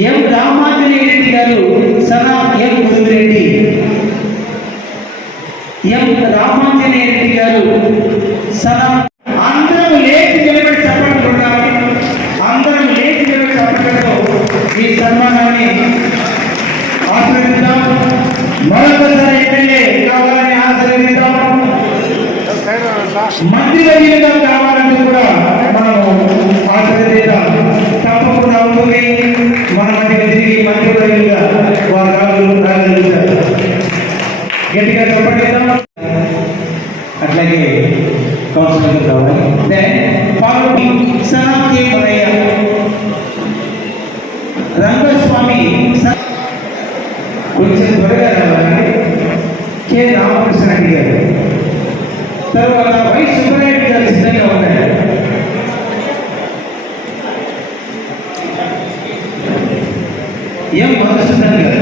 ఎం రామాంజనేయ రెడ్డి గారు? సనా ఎం ముదిరెడ్డి ఎం రామాంజనేయ రెడ్డి గారు? సనా అందరం లేచి నిలబడి చెప్పండి ఉండాలి అందరం లేచి నిలబడి చెప్పడంతో ఈ సన్మానాన్ని ఆశీర్వదిద్దాం. మరొకసారి ఎమ్మెల్యే కావాలని ఆశీర్వదిద్దాం. మందిరం వారు రాగలు గట్టిగా చెప్పండి అట్లాగే కౌన్సిలింగ్ కావాలి దెన్ పార్వతి సనాకే మనయ్య రంగస్వామి కొంచెం త్వరగా రావాలండి కే రామకృష్ణ రెడ్డి గారు తర్వాత వై సుబ్బారెడ్డి గారు సిద్ధంగా ఉన్నారు ఏం మధుసూదన్ గారు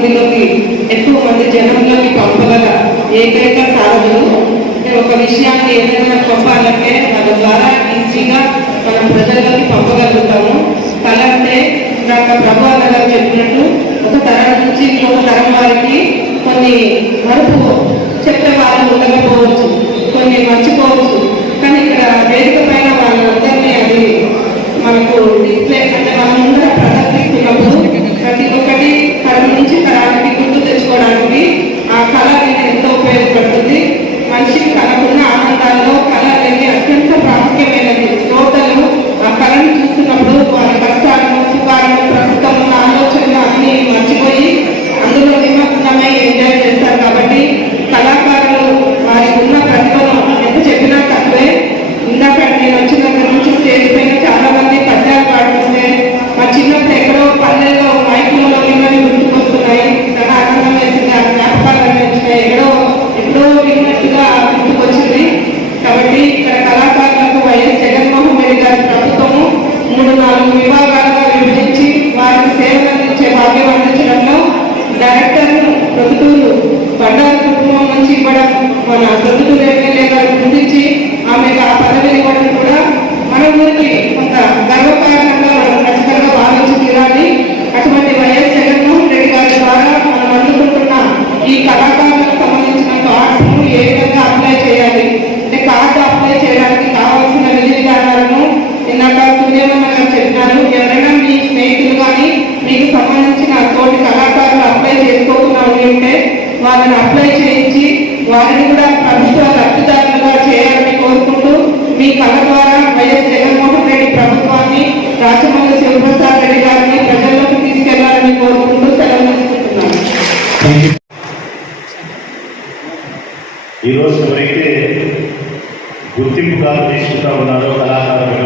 మందిలోకి ఎక్కువ మంది జనంలోకి పంపగల ఏకైక సాధనలు ఒక విషయాన్ని ఏదైనా పంపాలంటే మన ద్వారా ఈజీగా మనం ప్రజల్లోకి పంపగలుగుతాము. కళ అంటే ఇందాక ప్రభావ గారు చెప్పినట్టు ఒక తరం నుంచి ఇంకొక తరం వారికి కొన్ని మరుపు చెప్పే వాళ్ళు ఉండకపోవచ్చు కొన్ని మర్చిపోవచ్చు. కానీ ఇక్కడ వేదిక పైన వాళ్ళందరినీ అది మనకు డిస్ప్లే అంటే మనం ముందర ప్రదర్శిస్తున్నప్పుడు ప్రతి ఒక్కటి తన నుంచి తనకి గుర్తు తెచ్చుకోవడానికి ఆ కళ అనేది ఎంతో ఉపయోగపడుతుంది. మనిషికి తనకున్న ఆనందాల్లో కళ అనేది అత్యంత ప్రాముఖ్యమైనది. ఈరోజు ఎవరైతే గుర్తింపు గుర్తింపుగా తీసుకుంటా ఉన్నారో కళాకారులు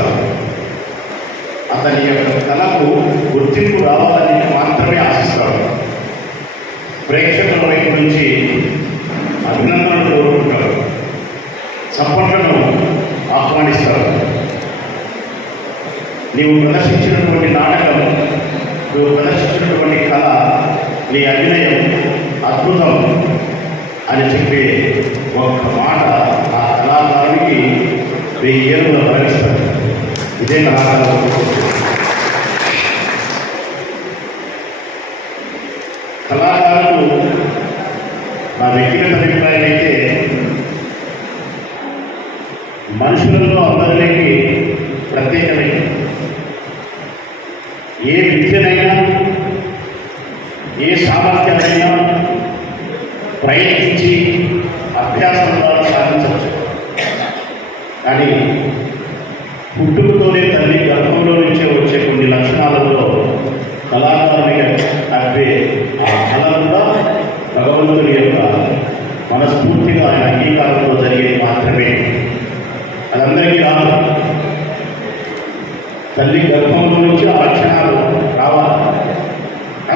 ఆశిస్తాను అతని యొక్క కళకు గుర్తింపు రావాలని మాత్రమే ఆశిస్తాడు. ప్రేక్షకుల వైపు నుంచి అభినందనలు కోరుకుంటారు సపోర్ట్లను ఆహ్వానిస్తారు నీవు ప్రదర్శించినటువంటి నాటకం నువ్వు ప్రదర్శించినటువంటి కళ నీ అభినయం అద్భుతం అని చెప్పే ఒక్క మాట ఆ కళాకారునికి వెయ్యి ఏళ్ళు భరిస్తారు ఇదే కళాకారులు కళాకారులు నా వ్యక్తిగత అభిప్రాయం అయితే మనుషులలో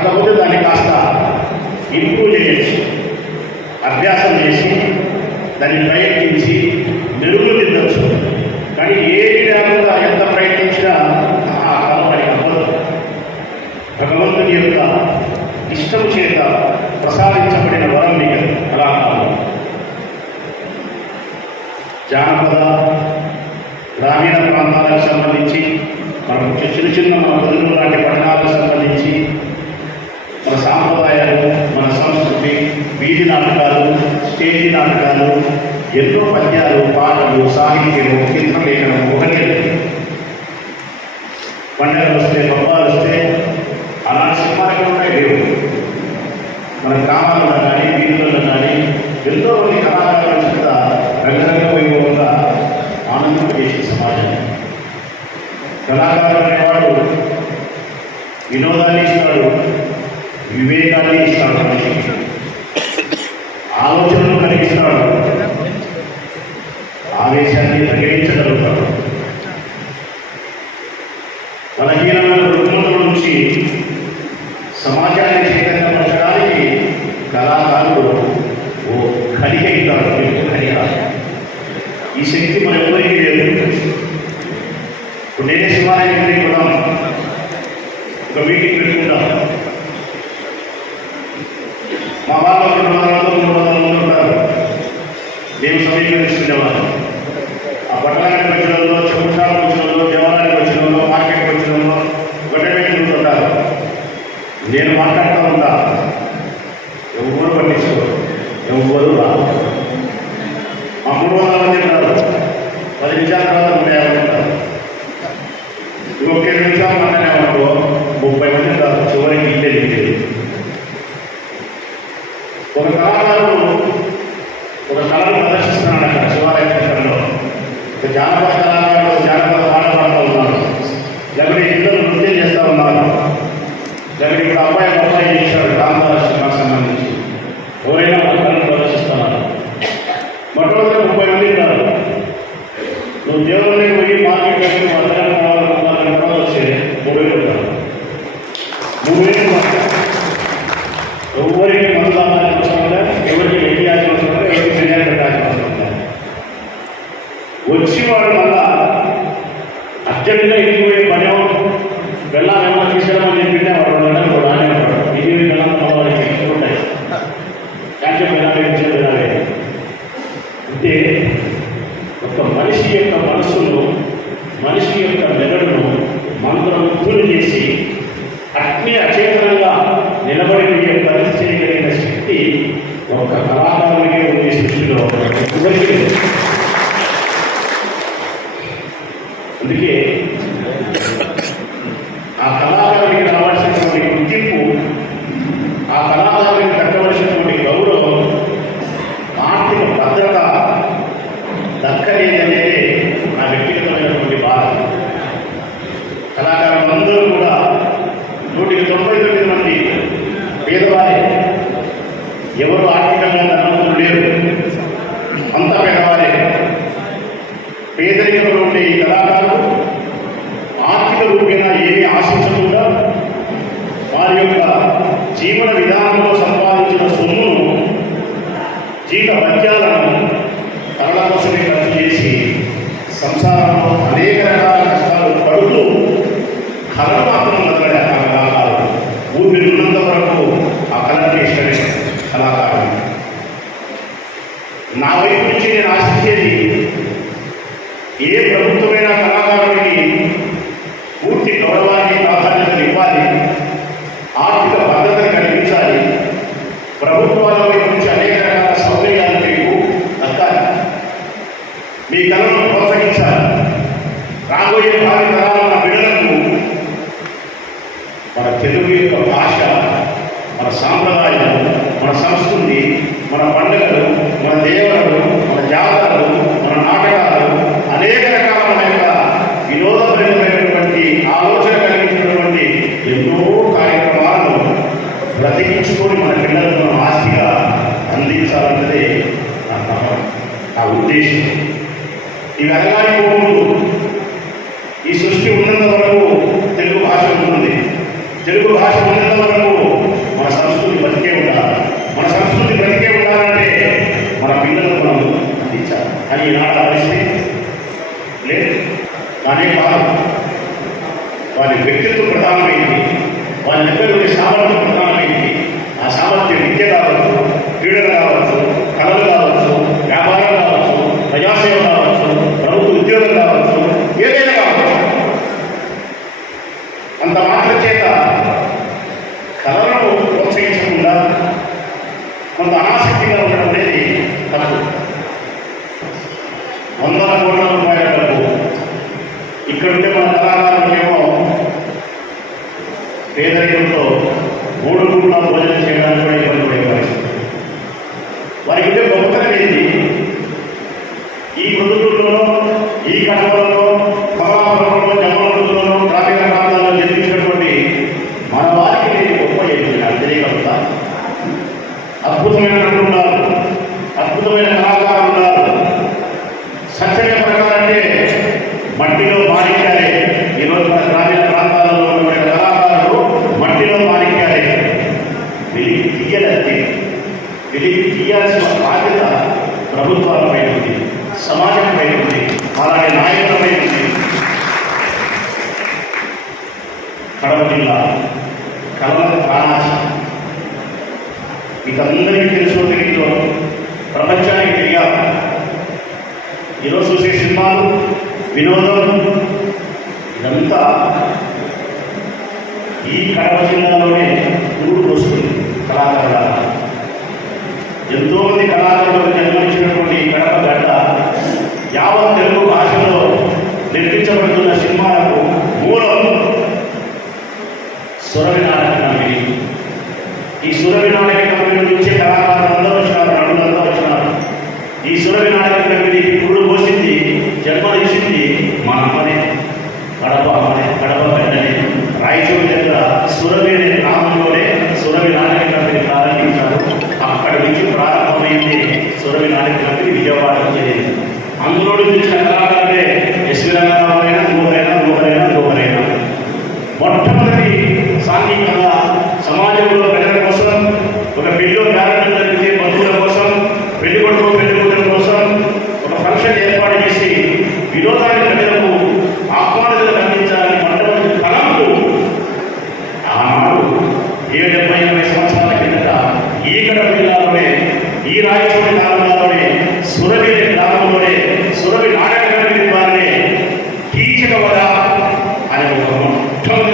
కాకపోతే దాన్ని కాస్త ఇంప్రూవ్ చేసి అభ్యాసం చేసి దాన్ని ప్రయత్నించి ಅಜೆಂಡಾ ಇದ್ದು ಮನೆಯವರು ಬೆಲ್ಲ ನಮ್ಮ ಶಿಕ್ಷಣ ನೆನಪಿದ್ದೆ ಅವರು. చూసే సినిమాలు వినోదం ఇదంతా ఈ కడప జిల్లాలోనే ఊరు వస్తుంది కళాకారుల ఎంతోమంది కళాకారులు అక్కడి నుంచి ప్రారంభమైంది. సురవి నాటకానికి విజయవాడ అందులో నుంచి చంద్ర Come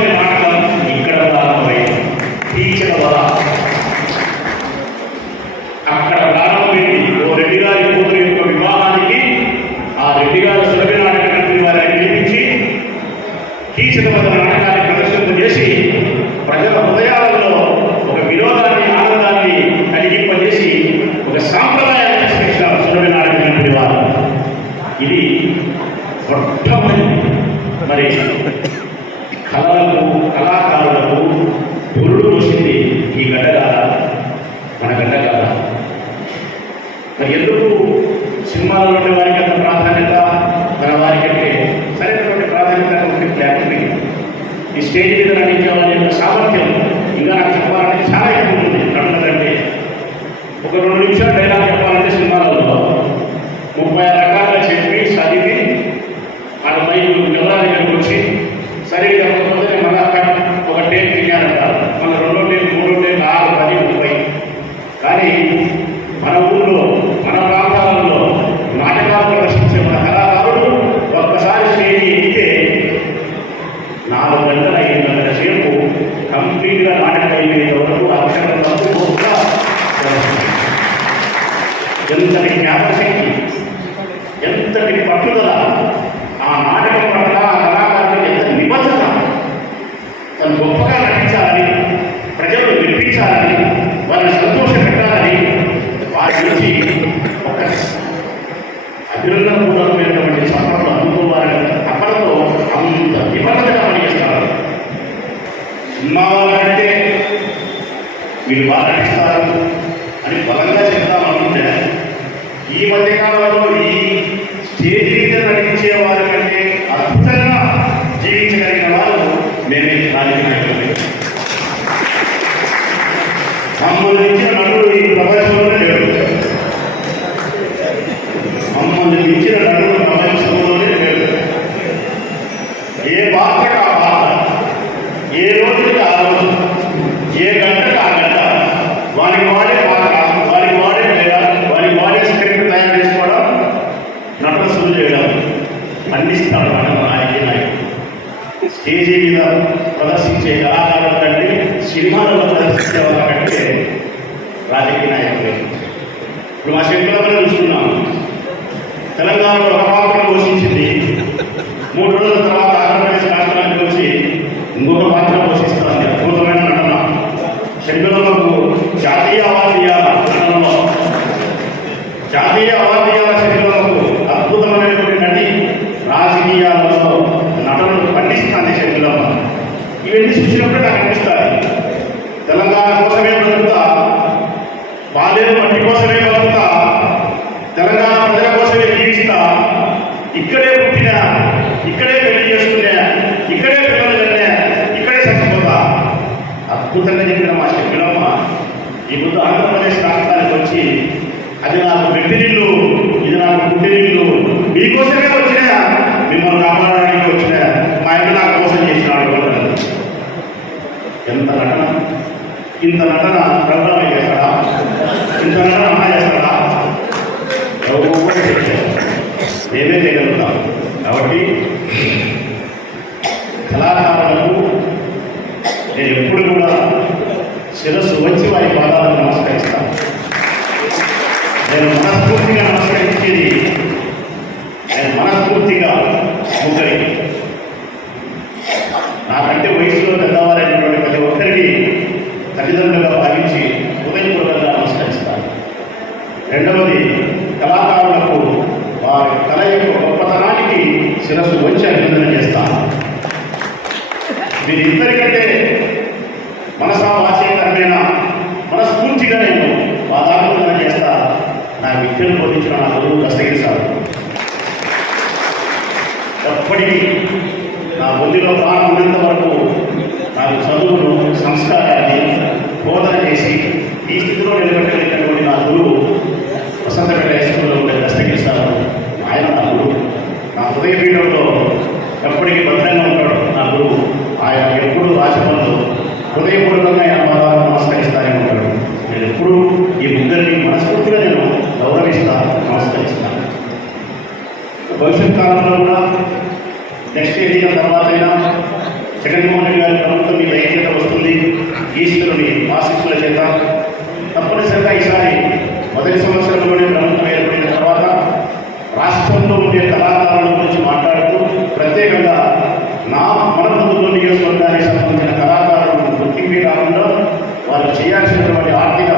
சபைக்கு తెలంగాణలో అలమాత్రం ఘోషించింది మూడు రోజుల ఈ ముందు ఆంధ్రప్రదేశ్ రాష్ట్రానికి వచ్చి అది నాకు వెంటినిల్లు ఇది నాకు పుట్టినిల్లు. మీకోసమే వచ్చినా మిమ్మల్ని కాపాడడానికి వచ్చినా మా ఇంటి నాకు కోసం చేసిన అనుకుంటారు ఎంత నటన? ఇంత నటన రఘురామయ్య చేస్తాడా? ఇంత నటన అమ్మ చేస్తాడా? మేమే చేయగలుగుతాం. కాబట్టి కళాకారులకు నేను ఎప్పుడు కూడా శిరస్సు వచ్చి వారి పాదాలను నమస్కరిస్తాను. నేను మనస్ఫూర్తిగా నమస్కరించేది నేను మనస్ఫూర్తిగా ముగ్గురి. నాకంటే వయసులో పెద్ద ఆయన పాదాలు నమస్కరిస్తారని ఉంటాడు నేను ఎప్పుడు ఈ ముగ్గురిని మనస్ఫూర్తిగా నేను గౌరవిస్తాను నమస్కరిస్తాను భవిష్యత్ కాలంలో కూడా నెక్స్ట్ ఏదైనా తర్వాత వాళ్ళు చేయాల్సినటువంటి ఆర్థిక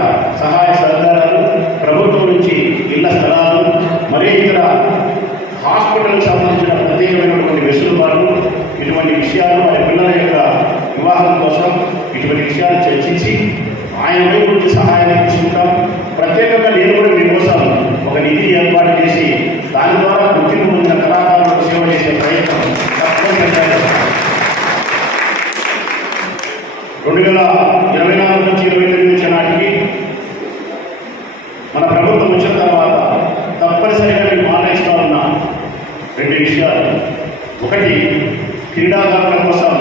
క్రీడాకారుల కోసం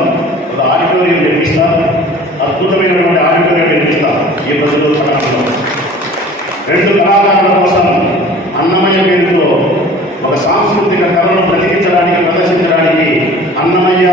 ఒక ఆడిటోరియం నిర్మిస్తాం అద్భుతమైనటువంటి ఆడిటోరియం నిర్మిస్తాం ఈ ప్రజలు రెండు కళాకారుల కోసం అన్నమయ్య పేరుతో ఒక సాంస్కృతిక కళను ప్రతికించడానికి ప్రదర్శించడానికి అన్నమయ్య